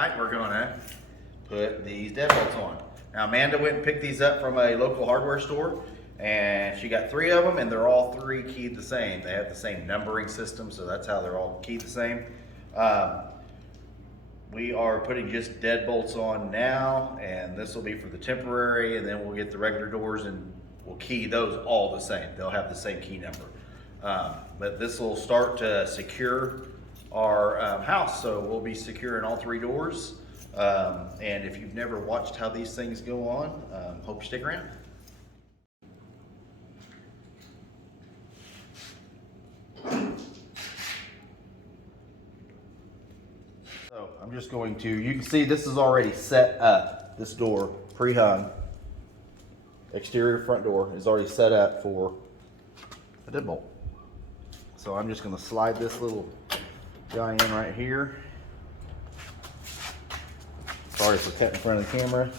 tonight we're gonna put these deadbolts on. Now Amanda went and picked these up from a local hardware store, and she got 3 of them, and they're all 3 keyed the same. They have the same numbering system, so that's how they're all keyed the same. We are putting just deadbolts on now, and this will be for the temporary, and then we'll get the regular doors and we'll key those all the same. They'll have the same key number. But this will start to secure our house, so we'll be securing all 3 doors. And if you've never watched how these things go on, hope you stick around. So I'm just going to, you can see this is already set up. This door, pre-hung, exterior front door is already set up for a deadbolt. So I'm just going to slide this little guy in right here. Sorry for cutting in front of the camera.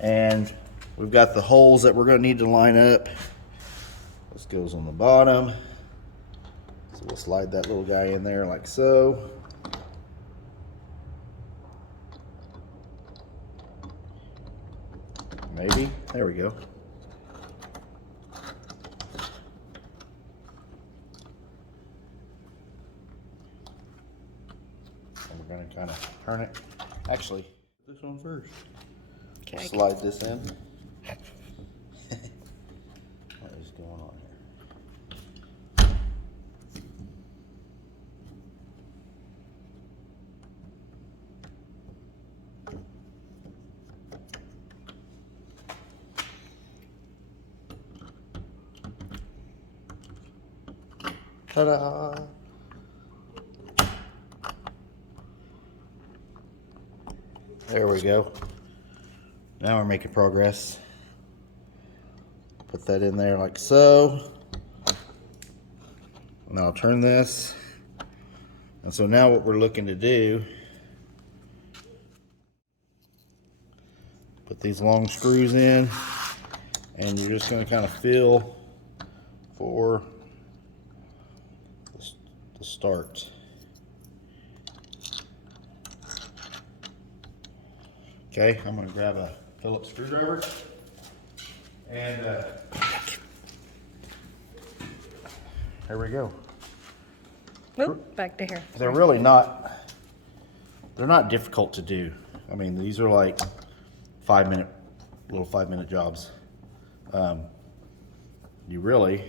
And we've got the holes that we're going to need to line up. This goes on the bottom. So we'll slide that little guy in there like so. Maybe. There we go. And we're going to kind of turn it. Actually, this one first. Okay. Slide this in. What is going on here? Ta-da! There we go. Now we're making progress. Put that in there like so. And I'll turn this. And so now what we're looking to do, put these long screws in, and you're just going to kind of feel for the start. Okay, I'm going to grab a Phillips screwdriver, and there we go. Oop, back to here. They're really not, they're not difficult to do. I mean, these are like 5-minute jobs. You really,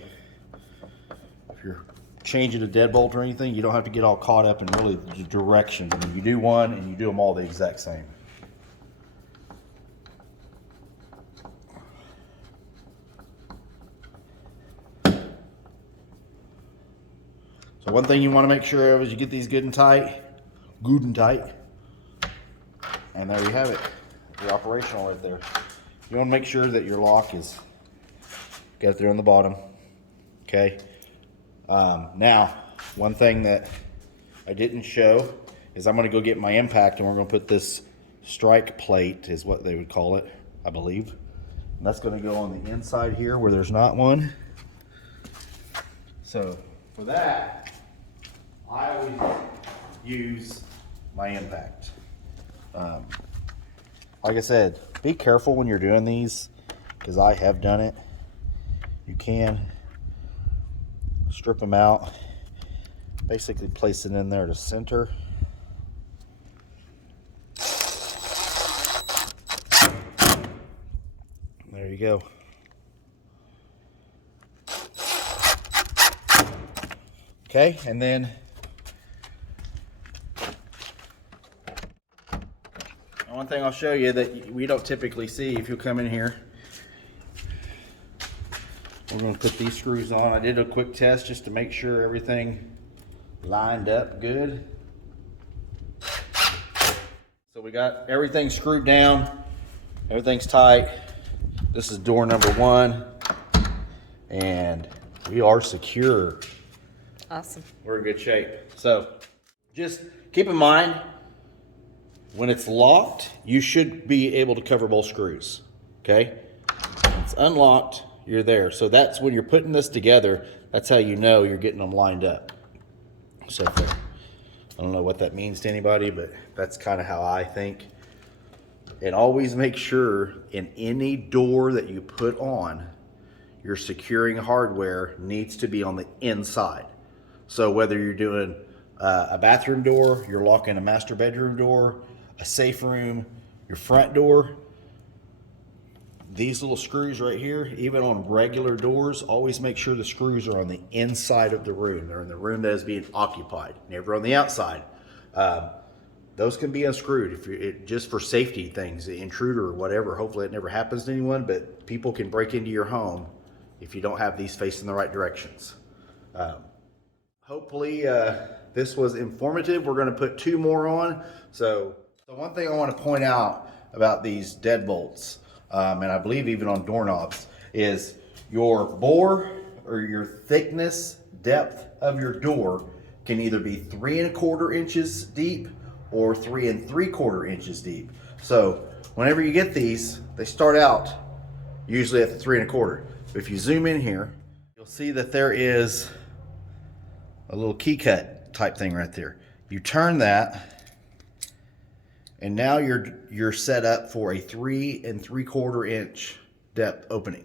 if you're changing a deadbolt or anything, you don't have to get all caught up in really the directions. I mean, you do one and you do them all the exact same. So one thing you want to make sure of is you get these good and tight. And there you have it. You're operational right there. You want to make sure that your lock is got it there on the bottom. Okay. Now, one thing that I didn't show is I'm going to go get my impact, and we're going to put this strike plate, is what they would call it, I believe. And that's going to go on the inside here where there's not one. So for that, I always use my impact. Like I said, be careful when you're doing these, because I have done it. You can strip them out, basically place it in there to center. There you go. Okay, and then one thing I'll show you that we don't typically see if you come in here. We're going to put these screws on. I did a quick test just to make sure everything lined up good. So we got everything screwed down. Everything's tight. This is door number 1. And we are secure. Awesome. We're in good shape. So just keep in mind, when it's locked, you should be able to cover both screws. Okay? When it's unlocked, you're there. So that's when you're putting this together, that's how you know you're getting them lined up. So I don't know what that means to anybody, but that's kind of how I think. And always make sure in any door that you put on, your securing hardware needs to be on the inside. So whether you're doing a bathroom door, you're locking a master bedroom door, a safe room, your front door, these little screws right here, even on regular doors, always make sure the screws are on the inside of the room. They're in the room that is being occupied, never on the outside. Those can be unscrewed if just for safety things, the intruder or whatever. Hopefully it never happens to anyone, but people can break into your home if you don't have these facing the right directions. Hopefully this was informative. We're going to put 2 more on. So one thing I want to point out about these deadbolts, and I believe even on doorknobs, is your bore or your thickness, depth of your door can either be 3 1/4 inches deep or 3 3/4 inches deep. So whenever you get these, they start out usually at the 3 1/4. But if you zoom in here, you'll see that there is a little key cut type thing right there. You turn that, and now you're set up for a 3 3/4 inch depth opening.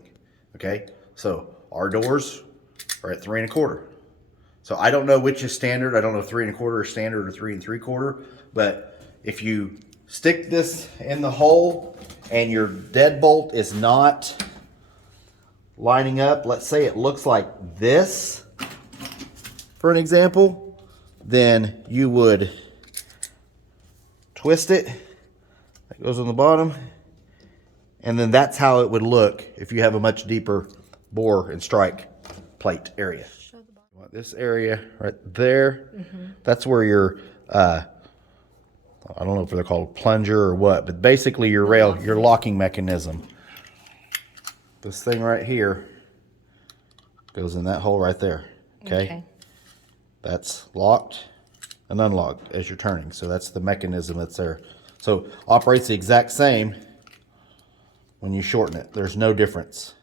Okay, so our doors are at 3 1/4. So I don't know which is standard. I don't know if 3 1/4 is standard or 3 3/4. But if you stick this in the hole and your deadbolt is not lining up, let's say it looks like this, for an example, then you would twist it. That goes on the bottom. And then that's how it would look if you have a much deeper bore and strike plate area. You want this area right there. That's where your, I don't know if they're called plunger or what, but basically your rail, your locking mechanism. This thing right here goes in that hole right there. Okay. That's locked and unlocked as you're turning. So that's the mechanism that's there. So operates the exact same when you shorten it. There's no difference.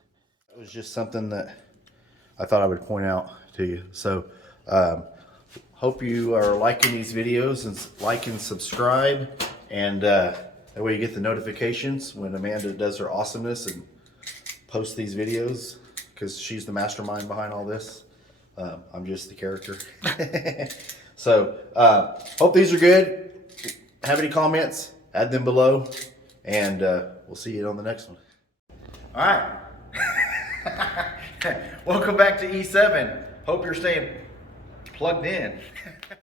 It was just something that I thought I would point out to you. So hope you are liking these videos, and like and subscribe, and that way you get the notifications when Amanda does her awesomeness and posts these videos, because she's the mastermind behind all this. I'm just the character. So hope these are good. Have any comments, add them below, and we'll see you on the next one. All right. Welcome back to E7. Hope you're staying plugged in.